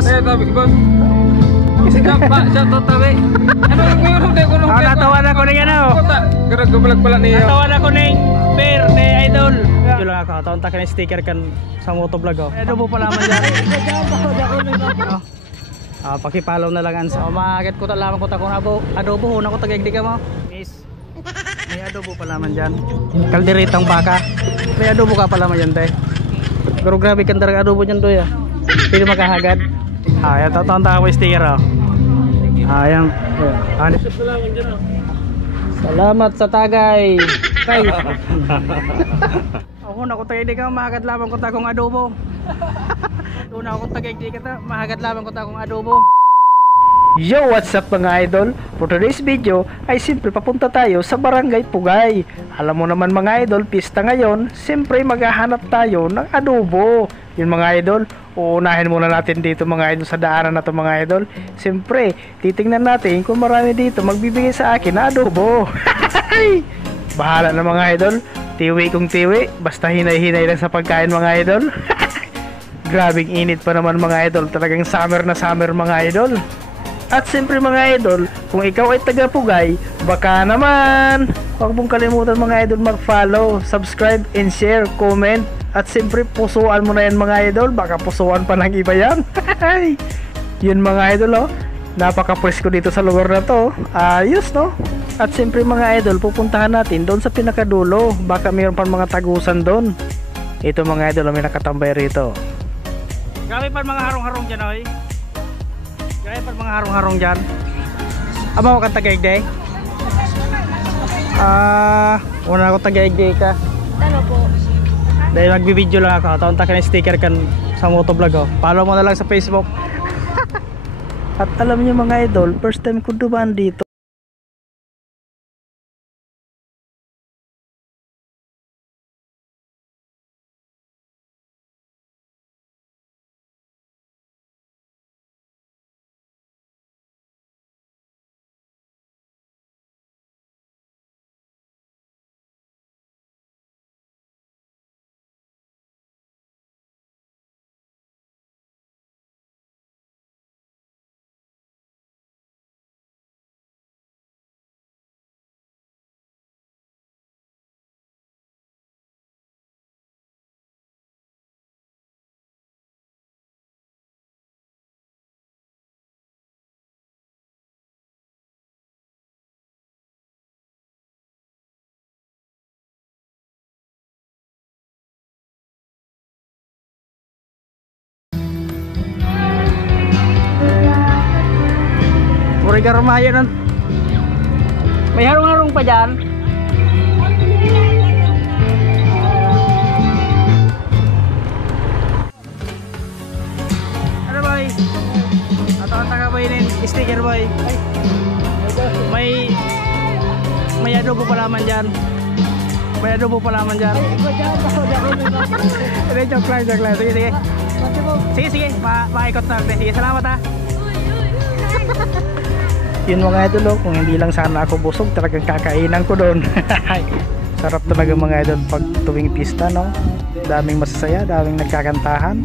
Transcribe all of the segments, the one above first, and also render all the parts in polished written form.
boss. Tabi boss. Sikat Pak, shoutout tabi. Ano kuno de kuno. Natawan ako ng ano. Gara gubalag pala niyo. Natawan ako ng bear ni Idol. Ito lang ako, taon ta ka ng sticker kan sa motovlog oh. Adobo pala man dyan. Pakipalaw na lang ansa. Maagat ko talaman ko ta kung adobo una ko tagagdi ka mo. Miss. May adobo pala man dyan. Kalderitang baka. May adobo ka pala man dyan te. Pero grabe kandar adobo dyan doy ah. Hindi makahagad. Yan taon ta ako sticker oh. Ayan. Salamat sa tagay. Kay. Ako na ko tagay di ka mahagad lamang ko ta kung adobo. Una ako tagay di ka mahagad lamang ko ta kung adobo. Yo, what's up mga idol? For today's video ay simple papunta tayo sa Barangay Pugay. Alam mo naman mga idol, pista ngayon, siyempre maghahanap tayo ng adobo. Yun mga idol, uunahin muna natin dito mga idol sa daanan na to mga idol. Siyempre, titingnan natin kung marami dito magbibigay sa akin na adobo. Bahala na mga idol, tiwi kung tiwi, basta hinay-hinay lang sa pagkain mga idol. Grabing init pa naman mga idol, talagang summer na summer mga idol. At siyempre mga idol, kung ikaw ay taga Pugay, baka naman huwag mong kalimutan mga idol mag-follow, subscribe, and share, comment. At siyempre pusuan mo na yan mga idol, baka pusuan pa ng iba yan. Yun mga idol oh, napaka-pwesko dito sa lugar na to. Ayos no? At siyempre mga idol, pupuntahan natin doon sa pinakadulo, baka mayroon pa mga tagusan doon. Ito mga idol, may nakatambay rito. Grabe pa mga harong-harong dyan oy. Gaya pa mga harong-harong dyan. Aba ko tagaigday? Una ako tagaigday ka. Ano po? Dahil magbibideo lang ako. Taon ta ka ng sticker kan sa motovlog oh. Follow mo na lang sa Facebook. At alam niyo mga idol, first time ko dumaan dito. Puri ka rumaya nun. May harong-harong pa dyan. Ano boy? Ataon ka ba yun sticker boy? May adobo pala man dyan. May adobo pala man dyan. Joke lang. Sige. Sige. Maikot na. Sige, salamat ha. Yun mga idol kung hindi lang sana ako busog, talagang kakainan ko doon. Sarap talaga mga idol pag tuwing pista no. Daming masasaya, daming nagkakantahan.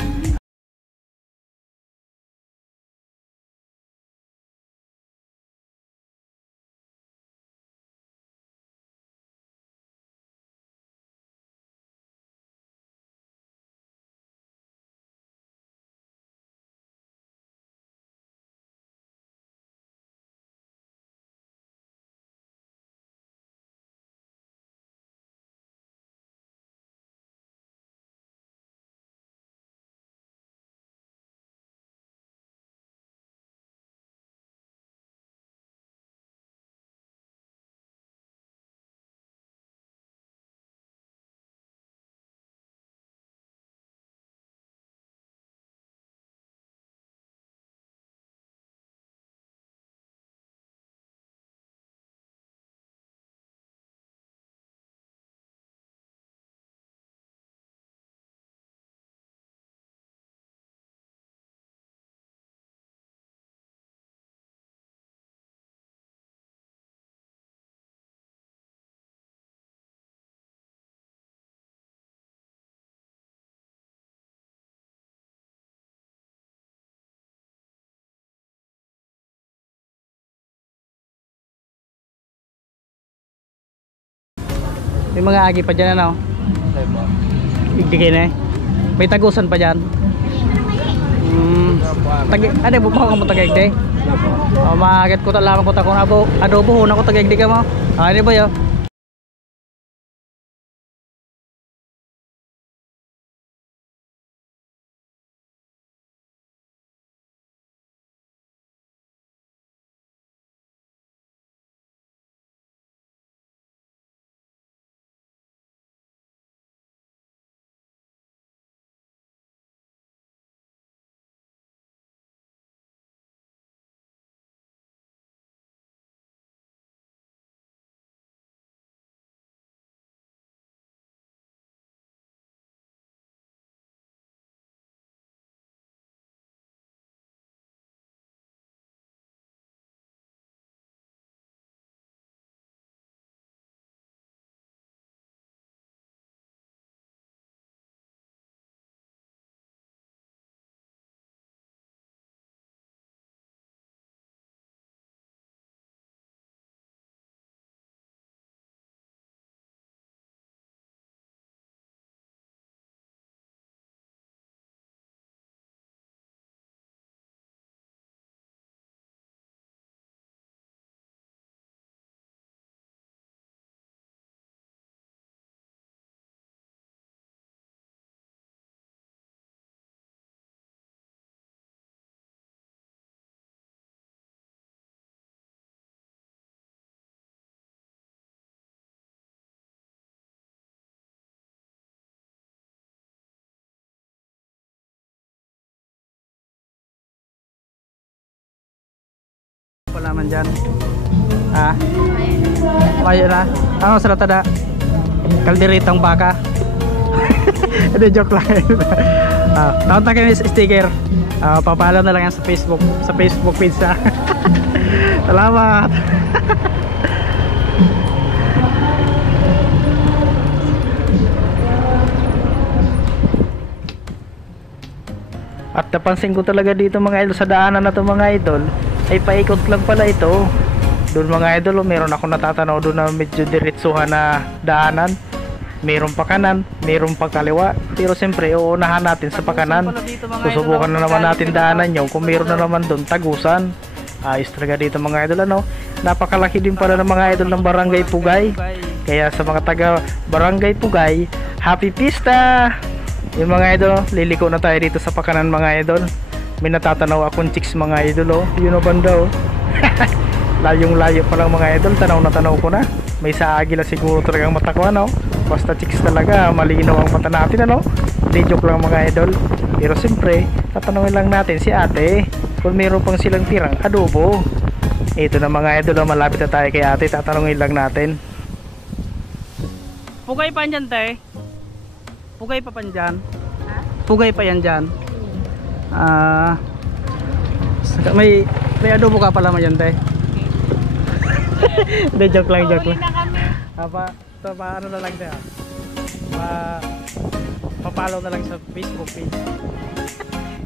May mga agi pa dyan ano. Igdigay na eh. May tagusan pa dyan. Ano bumaw ka mo tagaigdig? Maagat ko talaman ko ta kung adobo huna ko tagaigdig ka mo. Ano ba yun? Wala man dyan. Ha? Mayo na. Ano sa latada? Kalderitang baka. Hindi, joke lang. Taon tayo yung sticker. Papalo na lang yan sa Facebook. Sa Facebook page ha. Salamat. At napansin ko talaga dito mga idol sa daanan na to mga idol, ay paikot lang pala ito. Doon mga idol, meron ako natatanaw doon na medyo diretsuhan na daanan. Meron pa kanan, meron pa kaliwa. Pero siyempre, uunahan natin sa pakanan. Susubukan na naman natin daanan nyo. Kung meron na naman doon, tagusan. Ayos talaga dito mga idol ano. Napakalaki din pala ng mga idol ng Barangay Pugay. Kaya sa mga taga Barangay Pugay, Happy Pista! Yung mga idol, liliko na tayo dito sa pakanan mga idol. May natatanaw akong chicks mga idol oh. Yun o banda oh. Layong layo pa lang mga idol, tanaw na tanaw ko na. May sa agila siguro talagang mata ko ano. Basta chicks talaga, malinaw ang mata natin ano. Hindi joke lang mga idol. Pero siyempre, tatanungin lang natin si ate kung meron pang silang tirang adobo. Ito na mga idol, malapit na tayo kay ate, tatanungin lang natin. Pugay pa yan tay? Pugay pa pan dyan? Pugay pa yan dyan? May adobo ka pala yan tay? Hindi, joke lang, joke lang. Ano na lang siya? Papalo na lang sa Facebook page.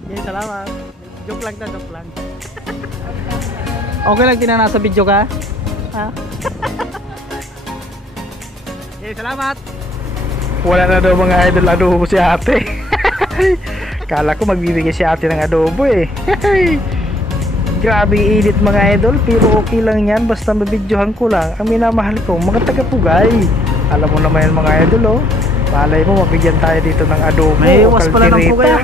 Yan, salamat. Joke lang ta, joke lang. Okay lang din na nasa video ka? Ha? Yan, salamat. Wala na daw mga idol adobo si ate. Kala ko magbibigay si ate ng adobo eh. Grabe init mga idol, pero okay lang yan basta mabidyohan ko lang ang minamahal ko mga taga-Pugay. Alam mo naman yan mga idol oh. Malay mo mabigyan tayo dito ng adobo. May iwas pala ng Pugay.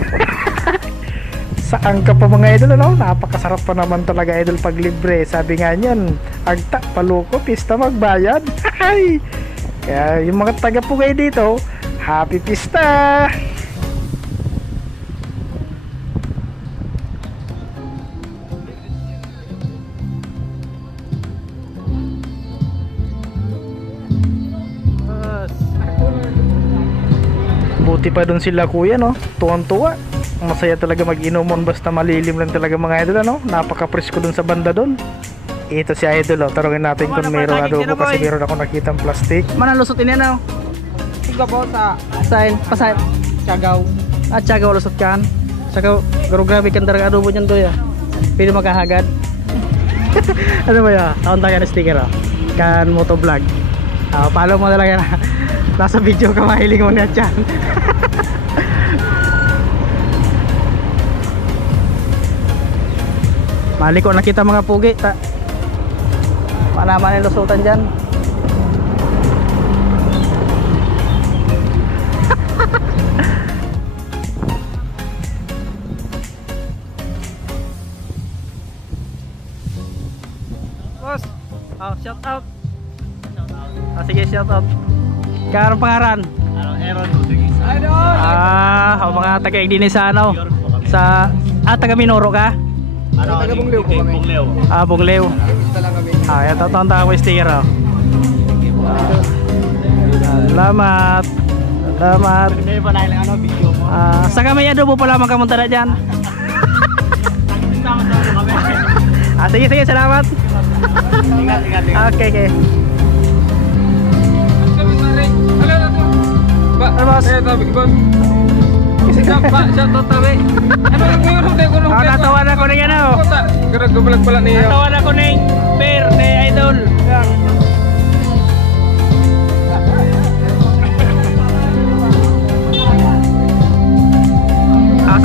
Saan ka pa mga idol ano? Napakasarap pa naman talaga idol pag libre. Sabi nga niyan, agta, paluko, pista magbayad. Kaya yung mga taga-Pugay dito, happy pista! Buti pa dun sila kuya no, tuwang-tuwa. Masaya talaga mag-inomon basta malilim lang talaga mga idol ano. Napaka-presko dun sa banda dun. Ito si idol oh, tarungin natin kung mayroong adobo kasi meron ako nakitang plastic. Manalusotin yan oh. Siga po sa saan? Pasay? Tiagaw. Tiagaw lusot kan. Tiagaw, pero grabe kan darang adobo niyan doy ah. Pwede makahagad. Ano ba yan? Taon tayo na sticker oh. Kan motovlog. Follow mo na lang yan. Nasa video ka mahiling mo niya dyan. Maliko na kita mga pugi. Manaman yung lusutan dyan. Boss, shout out. Sige, shout out. Karong pangaran? Aaron Rodriguez. Mga taga-igdini sa ano? Sa taga Minoro ka? Taga Bungleo po kami. Bungleo. Basta lang kami. Ito tanda ko yung sticker. Salamat. Salamat. May pa lang ano video mo. Sa kamay adobo pala magkamunta na dyan. Sige, sige, salamat. Ingat. Okay, okay. Pak, Boss. tabi bos. Pak, siya tabi. Ano yung mayroon tayo kulong? Natawa na ko na yan oh. Kira gubalak pala niya. Natawa na ko na yung pair ni Idol.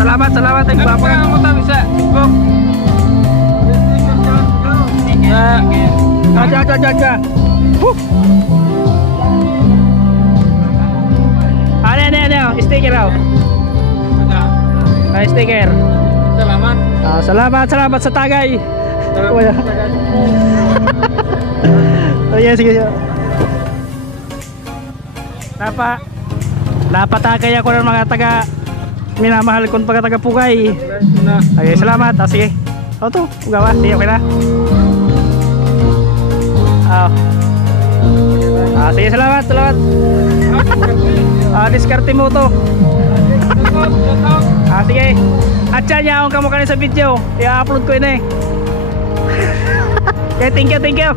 Salamat. Ano pa mo tabi sa Facebook? Aja. Ano, sticker raw. Sticker. Salamat. Salamat sa tagay. Sige. Napatagay ako ng mga taga minamahal kong pagka taga Pugay. Okay, salamat. Sige. To, ugawa. Di okay na. Sige, salamat. Diskarte mo to. Sige. At siya niya akong kamukha sa video. I-upload ko yun eh. Okay, thank you.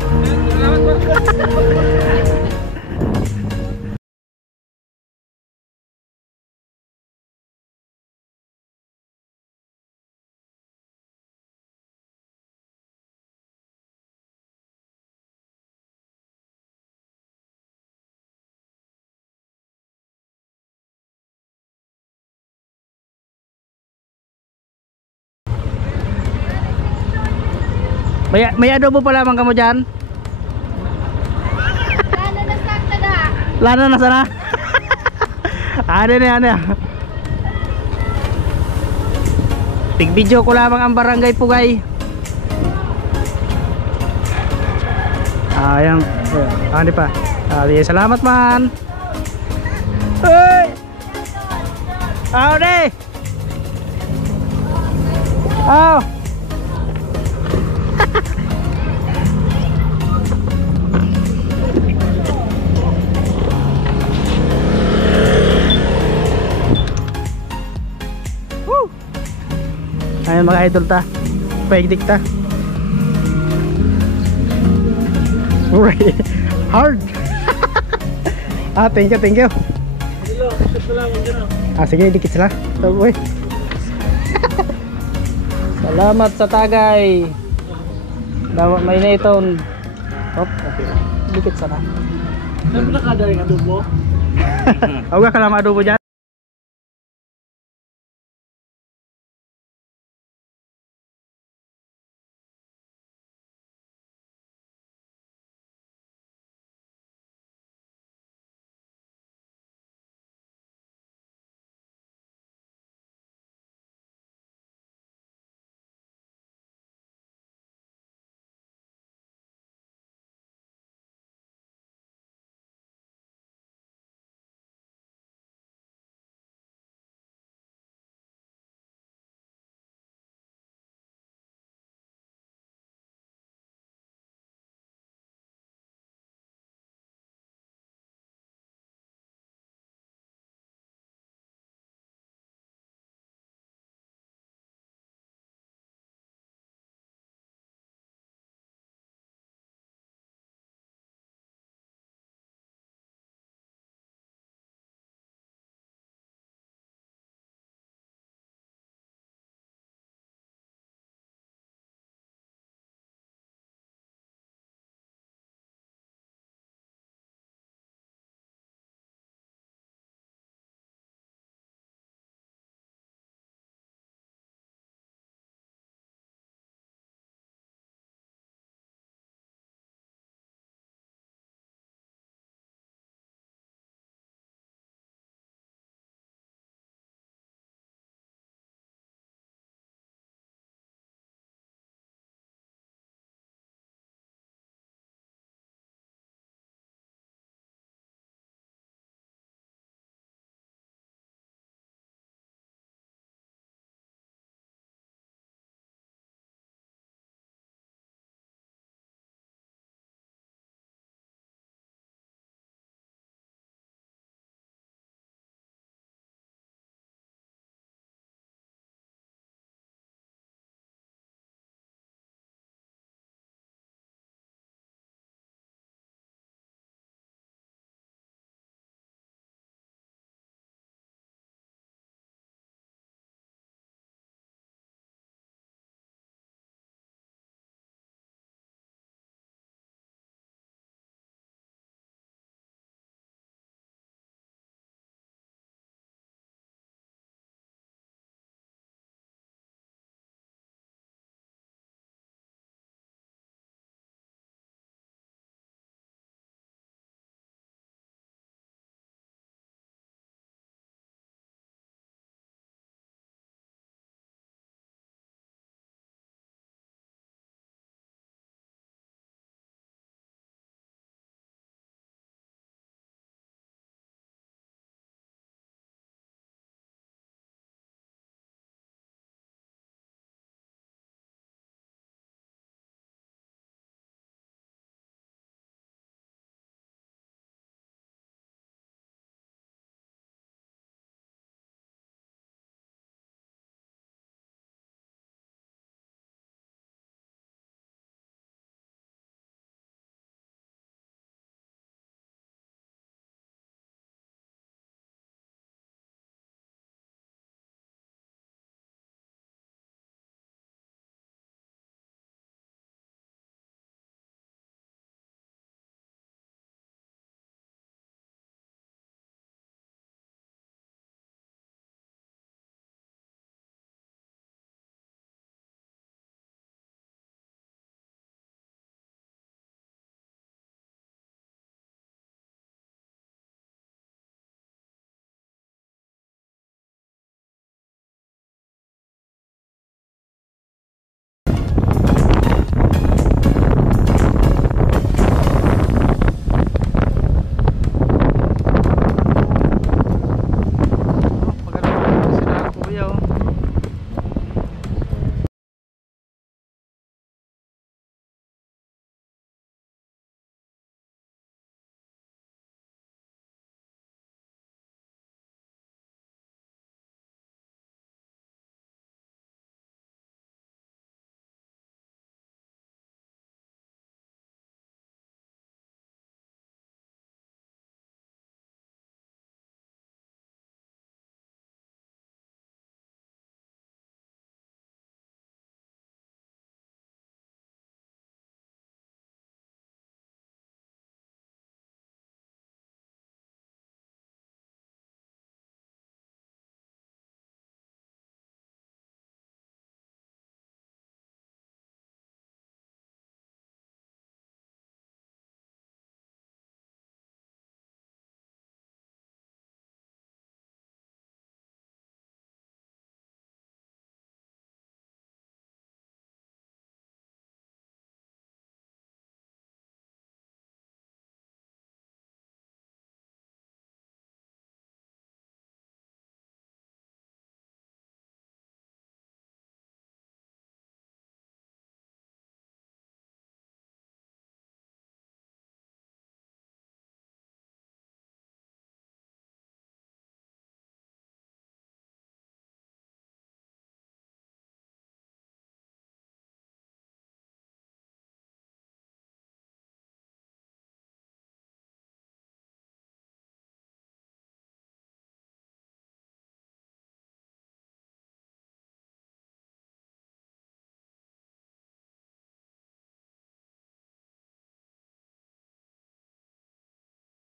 May adobo pa lamang kamo dyan? Lana na sana. Ano na. Big video ko lamang ang barangay Pugay. Ayan. Hindi pa. Salamat man. Hey! Deh. Ayan mga idol ta. Paigdik ta. Hard. Thank you. Sige, dikit sila. Salamat sa tagay. May naiton. Okay. Dikit sana. Saan na kada yung adobo? Huwag ka lang adobo dyan.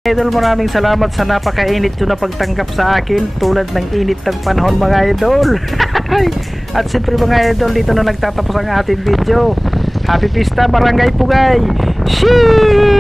Idol, maraming salamat sa napakainit yun na pagtanggap sa akin tulad ng init ng panahon mga idol. At siyempre mga idol, dito na nagtatapos ang ating video. Happy Pista Barangay Pugay. Sheesh!